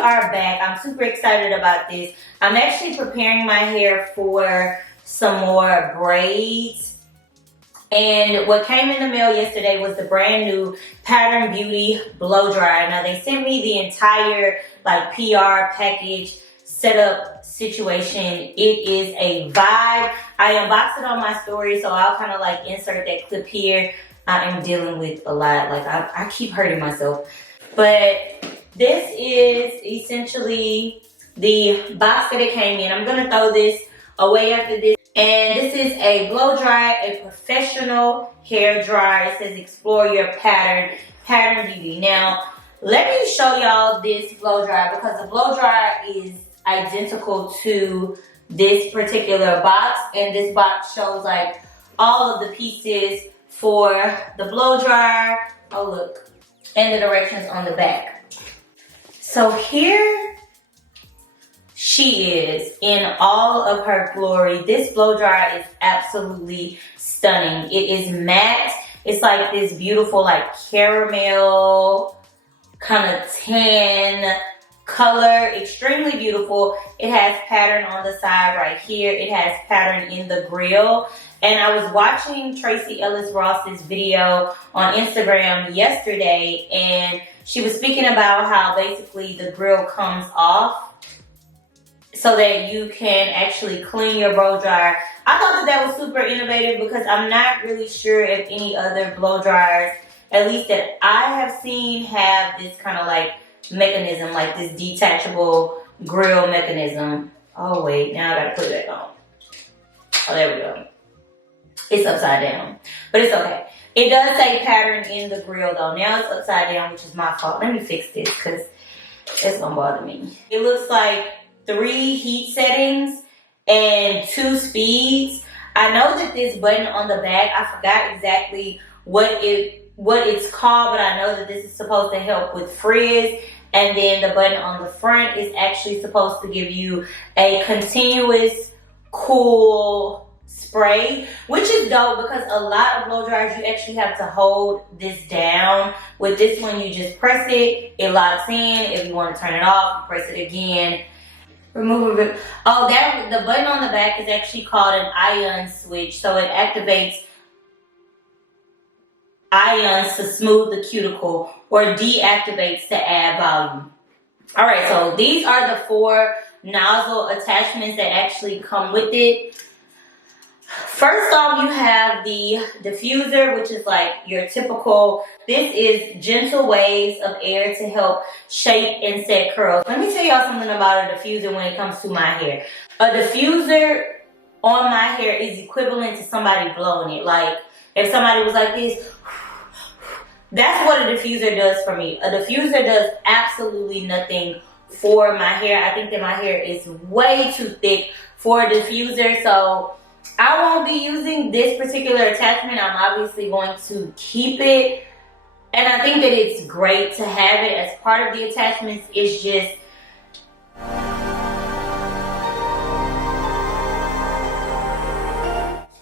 are back. I'm super excited about this. I'm actually preparing my hair for some more braids. And what came in the mail yesterday was the brand new Pattern Beauty blow dryer. Now they sent me the entire like PR package setup situation. It is a vibe. I unboxed it on my story, so I'll kind of like insert that clip here. I am dealing with a lot. Like I keep hurting myself. But this is essentially the box that it came in. I'm gonna throw this away after this. And this is a blow dryer, a professional hair dryer. It says explore your pattern beauty. Now, let me show y'all this blow dryer because the blow dryer is identical to this particular box. And this box shows like all of the pieces for the blow dryer. Oh look, and the directions on the back. So here she is in all of her glory. This blow dryer is absolutely stunning. It is matte. It's like this beautiful like caramel kind of tan color. Extremely beautiful. It has pattern on the side right here. It has pattern in the grill. And I was watching Tracy Ellis Ross's video on Instagram yesterday, and she was speaking about how basically the grill comes off so that you can actually clean your blow dryer. I thought that was super innovative because I'm not really sure if any other blow dryers, at least that I have seen, have this kind of like mechanism, like this detachable grill mechanism. Oh wait, now I gotta put it back on. Oh, there we go. It's upside down, but it's okay. It does say pattern in the grill though. Now it's upside down, which is my fault. Let me fix this because it's gonna bother me. It looks like 3 heat settings and 2 speeds. I know that this button on the back, I forgot exactly what it's called, but I know that this is supposed to help with frizz. And then the button on the front is actually supposed to give you a continuous cool spray, which is dope because a lot of blow dryers you actually have to hold this down. With this one, you just press it, it locks in. If you want to turn it off, you press it again. Remove it. Oh, the button on the back is actually called an ion switch, so it activates ions to smooth the cuticle or deactivates to add volume. All right, so these are the 4 nozzle attachments that actually come with it. First off, you have the diffuser, which is like your typical, this is gentle waves of air to help shape and set curls. Let me tell y'all something about a diffuser when it comes to my hair. A diffuser on my hair is equivalent to somebody blowing it. Like if somebody was like this, that's what a diffuser does for me. A diffuser does absolutely nothing for my hair. I think that my hair is way too thick for a diffuser, so I won't be using this particular attachment. I'm obviously going to keep it. And I think that it's great to have it as part of the attachments. It's just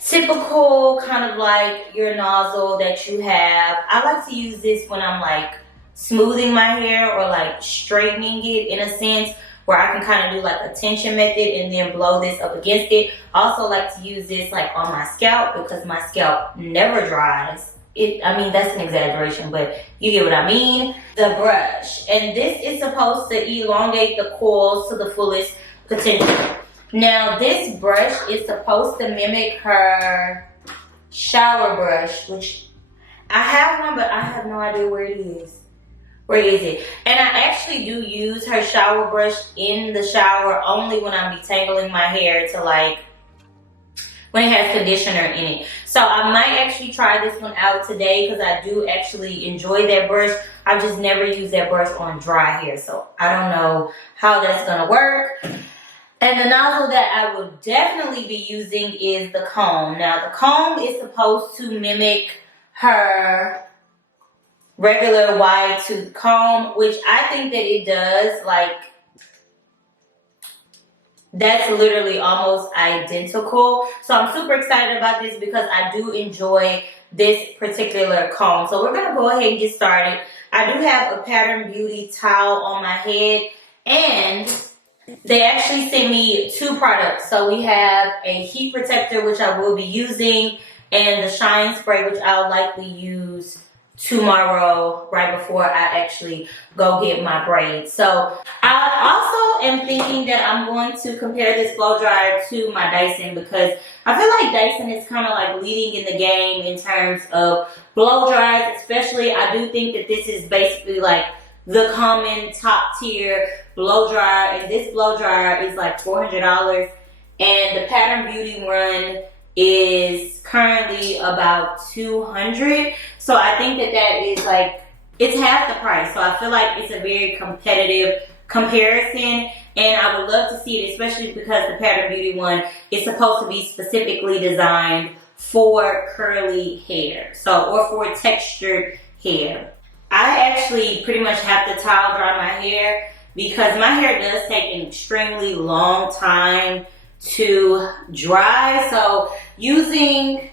typical kind of like your nozzle that you have. I like to use this when I'm like smoothing my hair or like straightening it in a sense, where I can kind of do like a tension method and then blow this up against it. I also like to use this like on my scalp because my scalp never dries. I mean, that's an exaggeration, but you get what I mean. The brush, and this is supposed to elongate the coils to the fullest potential. Now, this brush is supposed to mimic her shower brush, which I have one, but I have no idea where it is. Where is it? And I actually do use her shower brush in the shower only when I'm detangling my hair to like, when it has conditioner in it. So I might actually try this one out today because I do actually enjoy that brush. I've just never used that brush on dry hair, so I don't know how that's gonna work. And the nozzle that I will definitely be using is the comb. Now the comb is supposed to mimic her regular wide tooth comb, which I think that it does. Like, that's literally almost identical. So I'm super excited about this because I do enjoy this particular comb. So we're gonna go ahead and get started. I do have a Pattern Beauty towel on my head, And they actually sent me 2 products. So we have a heat protector, which I will be using, and the shine spray, which I'll likely use tomorrow right before I actually go get my braids. So I also am thinking that I'm going to compare this blow dryer to my Dyson, because I feel like Dyson is kind of like leading in the game in terms of blow dryers. Especially, I do think that this is basically like the common top tier blow dryer, and this blow dryer is like $400, and the Pattern Beauty one is currently about $200. So I think that that is like, it's half the price. So I feel like it's a very competitive comparison, and I would love to see it, especially because the Pattern Beauty one is supposed to be specifically designed for curly hair, so, or for textured hair. I actually pretty much have to towel dry my hair because my hair does take an extremely long time to dry. So using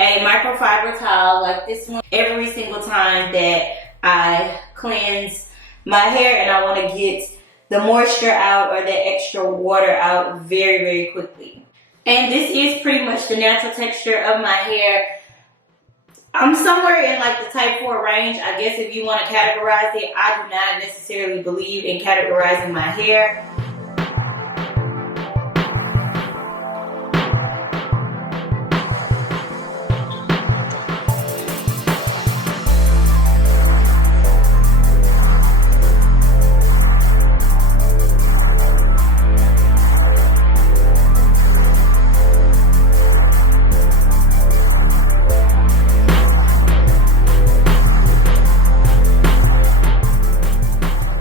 a microfiber towel like this one every single time that I cleanse my hair and I want to get the moisture out or the extra water out very, very quickly. And this is pretty much the natural texture of my hair. I'm somewhere in like the type 4 range, I guess, if you want to categorize it. I do not necessarily believe in categorizing my hair.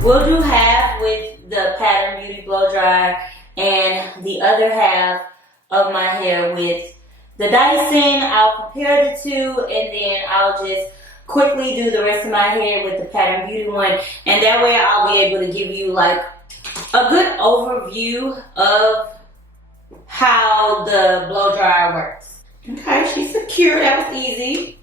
We'll do half with the Pattern Beauty blow dryer and the other half of my hair with the Dyson. I'll compare the two, and then I'll just quickly do the rest of my hair with the Pattern Beauty one, and that way I'll be able to give you like a good overview of how the blow dryer works. Okay, she's secure. That was easy.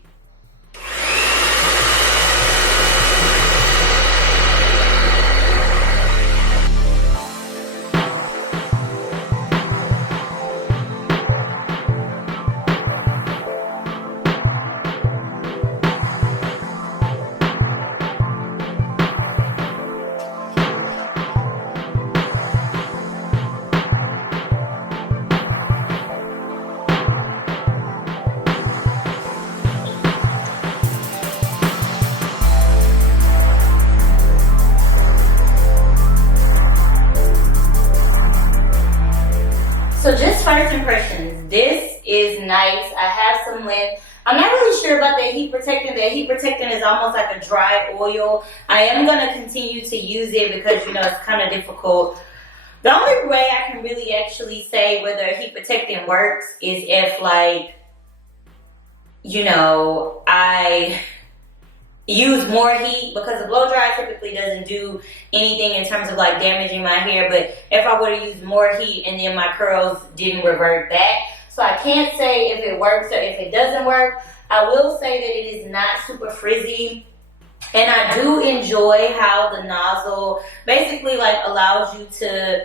So just first impressions, this is nice. I have some length. I'm not really sure about that heat protectant. That heat protectant is almost like a dry oil. I am going to continue to use it because, you know, it's kind of difficult. The only way I can really actually say whether a heat protectant works is if, like, you know, I use more heat, because the blow dryer typically doesn't do anything in terms of like damaging my hair. But if I were to use more heat and then my curls didn't revert back, so I can't say if it works or if it doesn't work. I will say that it is not super frizzy, and I do enjoy how the nozzle basically like allows you to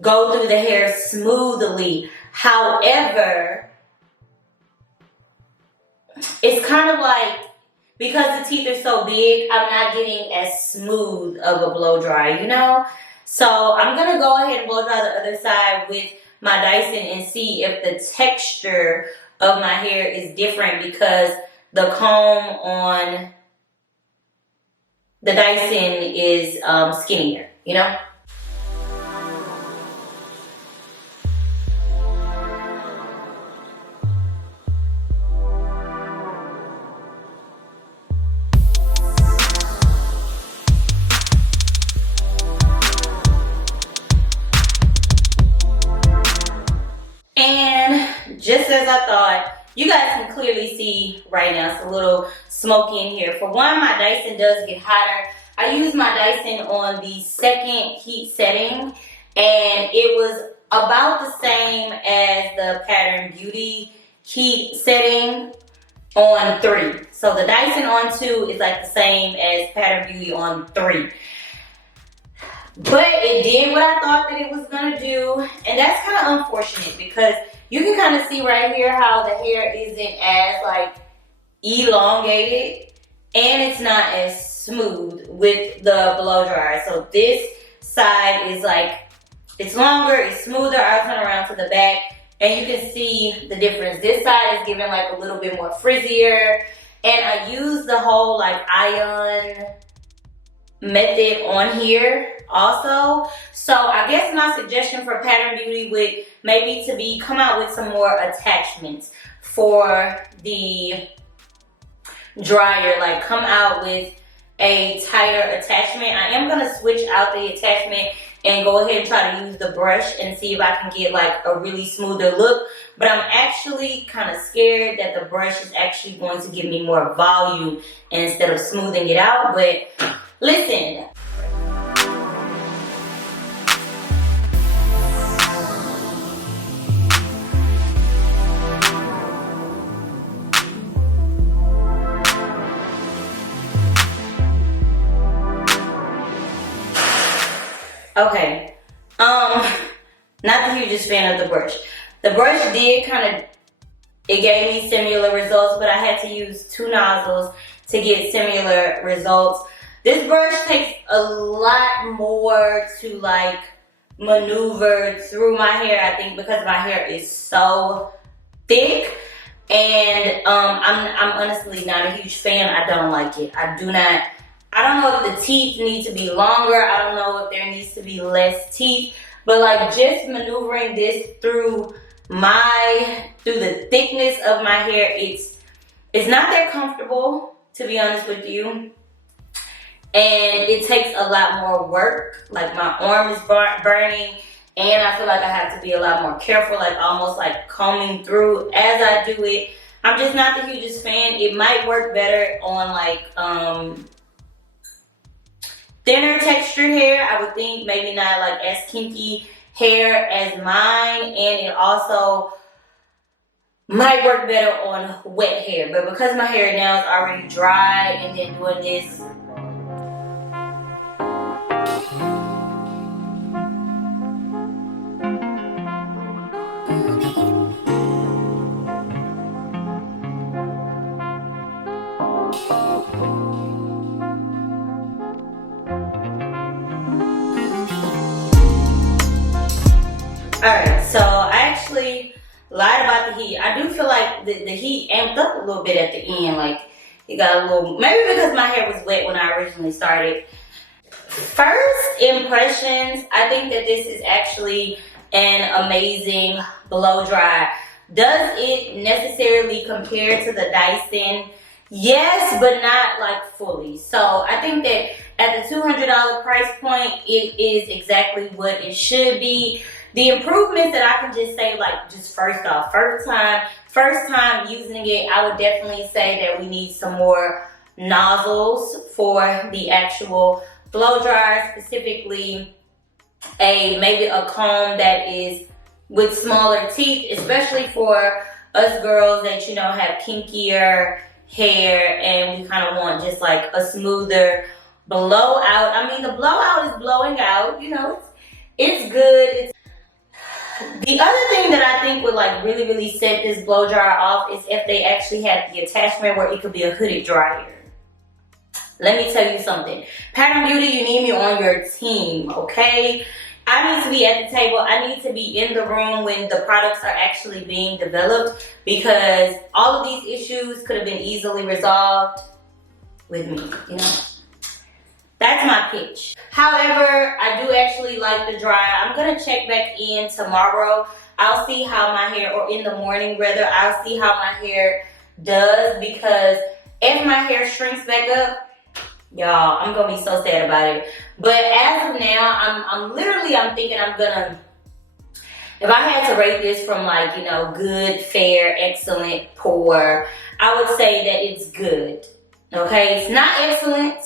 go through the hair smoothly. However, it's kind of like, because the teeth are so big, I'm not getting as smooth of a blow dry, you know? So I'm going to go ahead and blow dry the other side with my Dyson and see if the texture of my hair is different, because the comb on the Dyson is skinnier, you know? Just as I thought, you guys can clearly see right now it's a little smoky in here. For one, my Dyson does get hotter. I use my Dyson on the second heat setting, and it was about the same as the Pattern Beauty heat setting. on 3. So the Dyson on 2 is like the same as Pattern Beauty on 3. But it did what I thought that it was gonna do, and that's kind of unfortunate because you can kind of see right here how the hair isn't as like elongated, and it's not as smooth with the blow dryer. So this side is like, it's longer, it's smoother. I'll turn around to the back and you can see the difference. This side is giving like a little bit more frizzier, and I use the whole like ion method on here also. So I guess my suggestion for Pattern Beauty would maybe to be come out with some more attachments for the dryer. Like come out with a tighter attachment. I am gonna switch out the attachment and go ahead and try to use the brush and see if I can get like a really smoother look. But I'm actually kind of scared that the brush is actually going to give me more volume instead of smoothing it out. But listen. Okay, not the hugest fan of the brush. The brush did it gave me similar results, but I had to use 2 nozzles to get similar results. This brush takes a lot more to like maneuver through my hair, I think, because my hair is so thick. And I'm honestly not a huge fan. I don't like it. I don't know if the teeth need to be longer. I don't know if there needs to be less teeth. But like just maneuvering this through the thickness of my hair, it's not that comfortable, to be honest with you. And it takes a lot more work. Like my arm is burning, and I feel like I have to be a lot more careful, like almost like combing through as I do it. I'm just not the hugest fan. It might work better on like thinner textured hair. I would think maybe not like as kinky hair as mine, and it also might work better on wet hair. But because my hair now is already dry and then doing this, alright, so I actually lied about the heat. I do feel like the heat amped up a little bit at the end. Like it got a little, maybe because my hair was wet when I originally started. First impressions, I think that this is actually an amazing blow dry. Does it necessarily compare to the Dyson? Yes, but not like fully. So I think that at the $200 price point, it is exactly what it should be. The improvements that I can just say, like just first off, first time using it, I would definitely say that we need some more nozzles for the actual blow dryer, specifically maybe a comb that is with smaller teeth, especially for us girls that, you know, have kinkier hair and we kind of want just like a smoother blowout. I mean, the blowout is blowing out, you know, it's good. The other thing that I think would like really set this blow dryer off is if they actually had the attachment where it could be a hooded dryer. Let me tell you something. Pattern Beauty, you need me on your team, okay? I need to be at the table. I need to be in the room when the products are actually being developed, because all of these issues could have been easily resolved with me, you know? That's my pitch. However, I do actually like the dryer. I'm gonna check back in tomorrow. I'll see how my hair, or in the morning rather, I'll see how my hair does, because if my hair shrinks back up, y'all, I'm gonna be so sad about it. But as of now, I'm thinking I'm gonna, if I had to rate this from like, you know, good, fair, excellent, poor, I would say that it's good, okay? It's not excellent,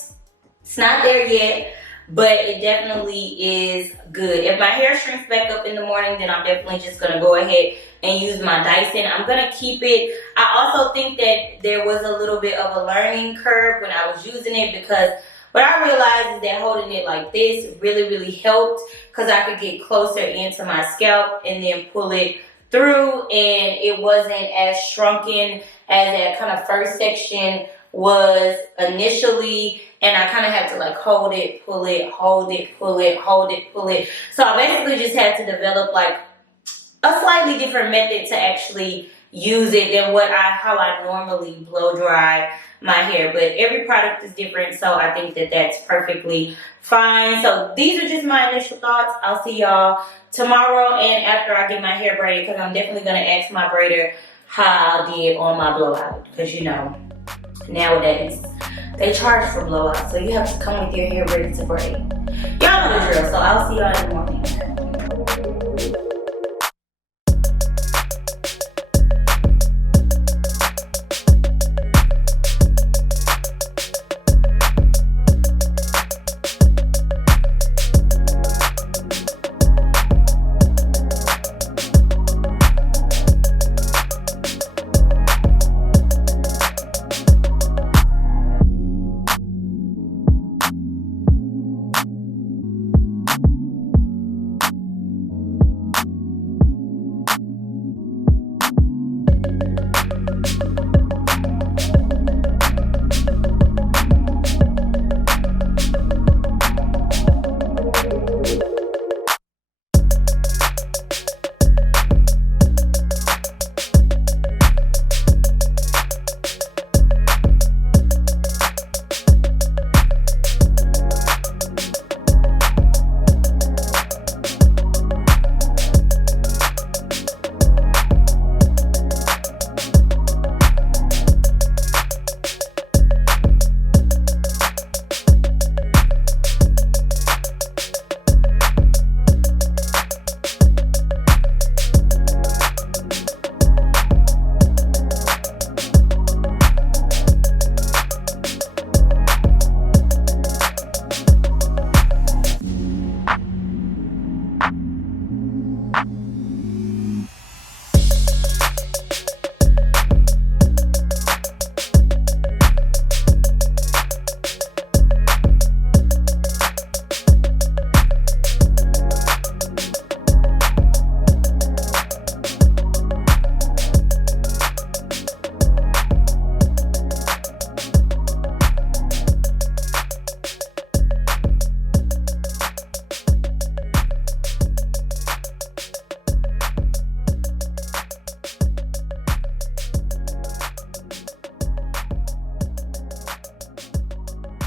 it's not there yet, but it definitely is good. If my hair shrinks back up in the morning, then I'm definitely just gonna go ahead and use my Dyson. I'm gonna keep it. I also think that there was a little bit of a learning curve when I was using it, because what I realized is that holding it like this really helped, because I could get closer into my scalp and then pull it through, and it wasn't as shrunken as that kind of first section was initially, and I kind of had to like hold it, pull it, hold it, pull it, hold it, pull it. So I basically just had to develop like a slightly different method to actually use it than how I normally blow dry my hair. But every product is different, so I think that that's perfectly fine. So these are just my initial thoughts. I'll see y'all tomorrow and after I get my hair braided, because I'm definitely going to ask my braider how I did on my blowout, because you know, nowadays they charge for blowouts, so you have to come with your hair ready to braid. Y'all know the drill, so I'll see y'all in the morning.